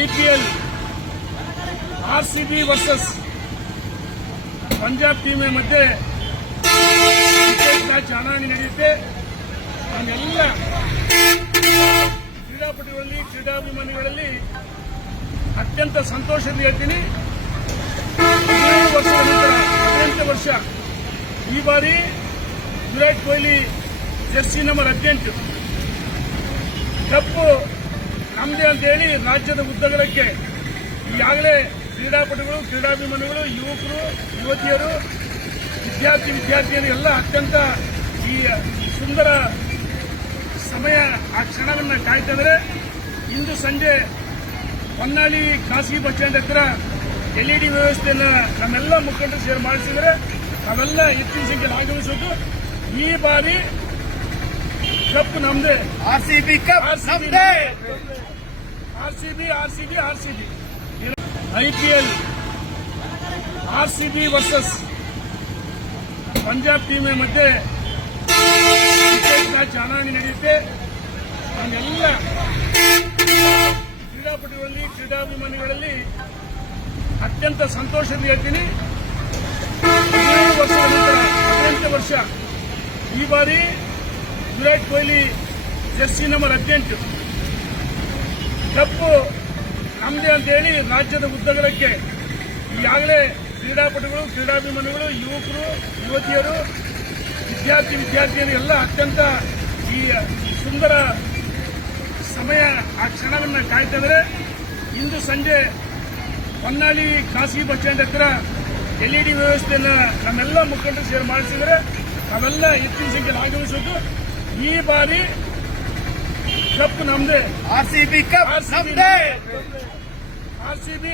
IPL RCB versus Punjab team ಮಧ್ಯೆ cricket match ಹಣಾಹಣಿ ನಡೆಯುತ್ತೆ. ನಾನೆಲ್ಲ ಕ್ರೀಡಾಪಟುಗಳಲ್ಲಿ ಕ್ರೀಡಾಭಿಮಾನಿಗಳಲ್ಲಿ ಅತ್ಯಂತ ಸಂತೋಷದಿಂದ ಹೇಳ್ತೀನಿ. 17 ವರ್ಷದ ನಂತರ 18 ವರ್ಷ ಈ ಬಾರಿ ವಿರಾಟ್ ಕೊಹ್ಲಿ ಜೆರ್ಸಿ ನಂಬರ್ 18 ಕಪ್ಪು ನಮ್ಮದೇ ಅಂತ ಹೇಳಿ ರಾಜ್ಯದ ಉದ್ದಗಲಕ್ಕೆ ಈಗಾಗಲೇ ಕ್ರೀಡಾಪಟುಗಳು ಕ್ರೀಡಾಭಿಮಾನಿಗಳು ಯುವಕರು ಯುವತಿಯರು ವಿದ್ಯಾರ್ಥಿನಿಯರು ಎಲ್ಲ ಅತ್ಯಂತ ಈ ಸುಂದರ ಸಮಯ ಆ ಕ್ಷಣವನ್ನು ಕಾಯ್ತಿದ್ದಾರೆ. ಇಂದು ಸಂಜೆ ಹೊನ್ನಾಳಿ ಖಾಸಗಿ ಬಸ್ ಸ್ಟ್ಯಾಂಡ್ ಹತ್ರ LED ವ್ಯವಸ್ಥೆಯನ್ನು ನಮ್ಮೆಲ್ಲ ಮುಖಂಡರು ಸೇರಿ ಮಾಡಿಸಿದರೆ ನಾವೆಲ್ಲ ಹೆಚ್ಚಿನ ಸಂಖ್ಯೆಯಲ್ಲಿ ಆಗಮಿಸೋದು. ಈ ಬಾರಿ ಕಪ್ ನಮ್ದೇ. RCB ಕಪ್ ನಮ್ದೇ. RCB IPL RCB versus Punjab team ಮಧ್ಯೆ ಕ್ರಿಕೆಟ್ ಮ್ಯಾಚ್ ಹಣಾಹಣಿ ನಡೆಯುತ್ತೆ. ನಾನೆಲ್ಲ ಕ್ರೀಡಾಪಟುಗಳಲ್ಲಿ ಕ್ರೀಡಾಭಿಮಾನಿಗಳಲ್ಲಿ ಅತ್ಯಂತ ಸಂತೋಷದಿಂದ ಹೇಳ್ತೀನಿ. 17 ವರ್ಷದ ನಂತರ 18 ವರ್ಷ ಈ ಬಾರಿ ವಿರಾಟ್ ಕೊಹ್ಲಿ ಜೆರ್ಸಿ ನಂಬರ್ 18 ಕಪ್ಪು ನಮ್ಮದೇ ಅಂತ ಹೇಳಿ ರಾಜ್ಯದ ಉದ್ದಗಲಕ್ಕೆ ಈಗಾಗಲೇ ಕ್ರೀಡಾಪಟುಗಳು ಕ್ರೀಡಾಭಿಮಾನಿಗಳು ಯುವಕರು ಯುವತಿಯರು ವಿದ್ಯಾರ್ಥಿನಿಯರು ಎಲ್ಲ ಅತ್ಯಂತ ಈ ಸುಂದರ ಸಮಯ ಆ ಕ್ಷಣವನ್ನು ಕಾಯ್ತಿದ್ದಾರೆ. ಇಂದು ಸಂಜೆ ಹೊನ್ನಾಳಿ ಖಾಸಗಿ ಬಸ್ ಸ್ಟ್ಯಾಂಡ್ ಹತ್ರ LED ವ್ಯವಸ್ಥೆಯನ್ನು ನಮ್ಮೆಲ್ಲ ಮುಖಂಡರು ಸೇರಿ ಮಾಡಿಸಿದರೆ ನಾವೆಲ್ಲ ಹೆಚ್ಚಿನ ಸಂಖ್ಯೆಯಲ್ಲಿ ಆಗಮಿಸೋದು. ಈ ಬಾರಿ ಕಪ್ ನಮ್ದೇ. RCB ಕಪ್ ನಮ್ದೇ. RCB